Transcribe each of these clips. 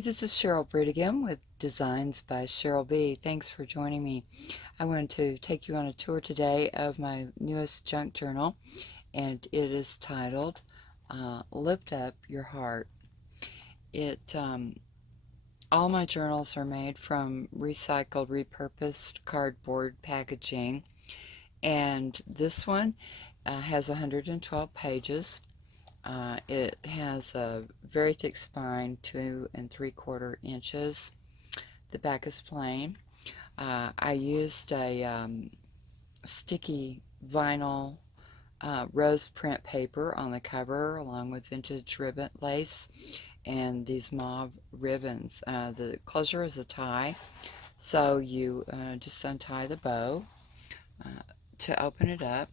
Hey, this is Cheryl Brigham with Designs by Cheryl B. Thanks for joining me. I wanted to take you on a tour today of my newest junk journal, and it is titled Lift Up Your Heart. All my journals are made from recycled, repurposed cardboard packaging, and this one has 112 pages. It has a very thick spine, 2 3/4 inches. The back is plain. I used a sticky vinyl rose print paper on the cover along with vintage ribbon lace and these mauve ribbons. The closure is a tie, so you just untie the bow to open it up.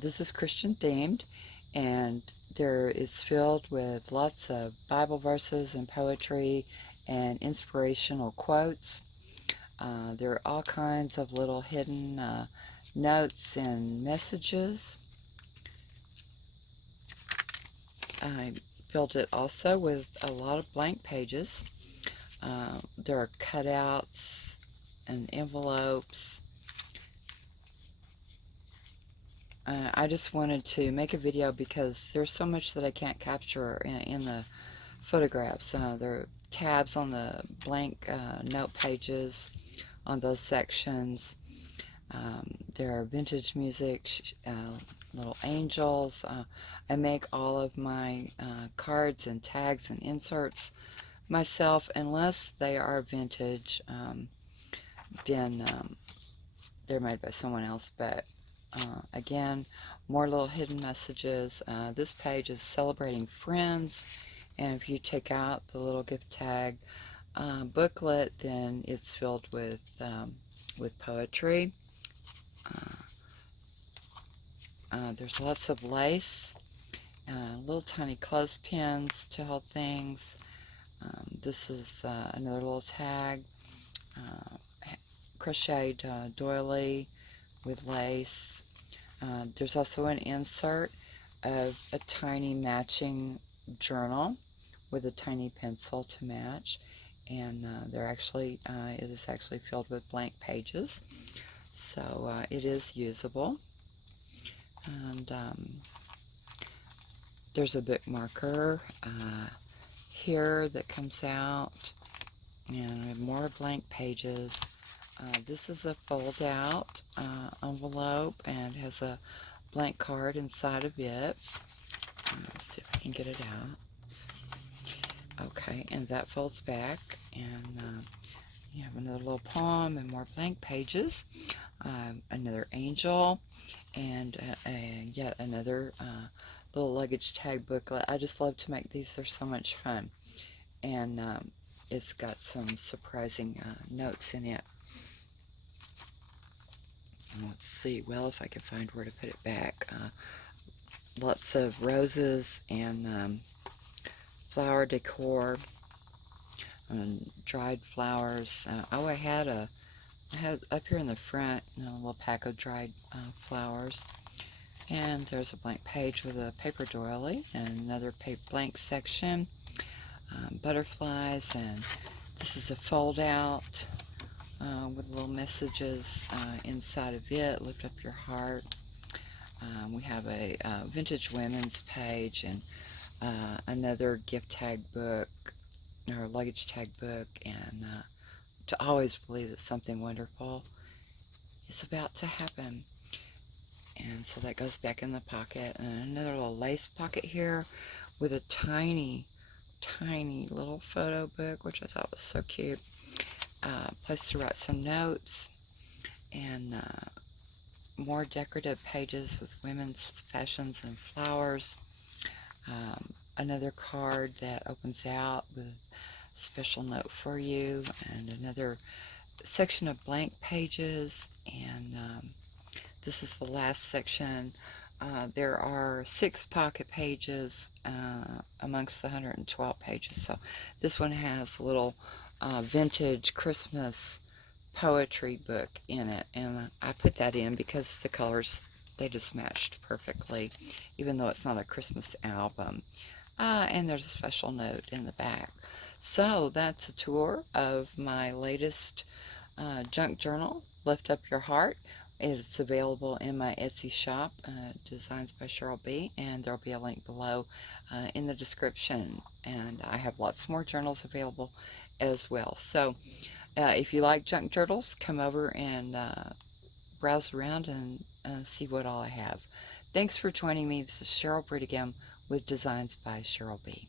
This is Christian themed, and there is filled with lots of Bible verses and poetry and inspirational quotes. There are all kinds of little hidden notes and messages. I filled it also with a lot of blank pages. There are cutouts and envelopes. I just wanted to make a video because there's so much that I can't capture in the photographs. There are tabs on the blank note pages on those sections. There are vintage music, little angels. I make all of my cards and tags and inserts myself, unless they are vintage. They're made by someone else, but again, more little hidden messages. This page is celebrating friends, and if you take out the little gift tag booklet, then it's filled with poetry. There's lots of lace, little tiny clothespins to hold things. This is another little tag, crocheted doily with lace. There's also an insert of a tiny matching journal with a tiny pencil to match, and it is actually filled with blank pages, so it is usable. And there's a bookmarker here that comes out, and we have more blank pages. This is a fold-out envelope and has a blank card inside of it. Let's see if I can get it out. Okay, and that folds back, and you have another little poem and more blank pages. Another angel, and yet another little luggage tag booklet. I just love to make these. They're so much fun, and it's got some surprising notes in it. Let's see, well, if I can find where to put it back. Lots of roses and flower decor and dried flowers. I had up here in the front, a little pack of dried flowers. And there's a blank page with a paper doily and another blank section. Butterflies, and this is a fold out with little messages inside of it. Lift up your heart. We have a vintage women's page, and another gift tag book or luggage tag book, and to always believe that something wonderful is about to happen. And so that goes back in the pocket, and another little lace pocket here with a tiny little photo book, which I thought was so cute. Place to write some notes, and more decorative pages with women's fashions and flowers. Another card that opens out with a special note for you, and another section of blank pages, and this is the last section. There are 6 pocket pages amongst the 112 pages, so this one has a little vintage Christmas poetry book in it, and I put that in because the colors they just matched perfectly, even though it's not a Christmas album. And there's a special note in the back. So that's a tour of my latest junk journal, Lift Up Your Heart. It's available in my Etsy shop, Designs by Cheryl B, and there'll be a link below in the description. And I have lots more journals available as well. So if you like junk journals, come over and browse around and see what all I have. Thanks for joining me. This is Cheryl Brittigam with Designs by Cheryl B.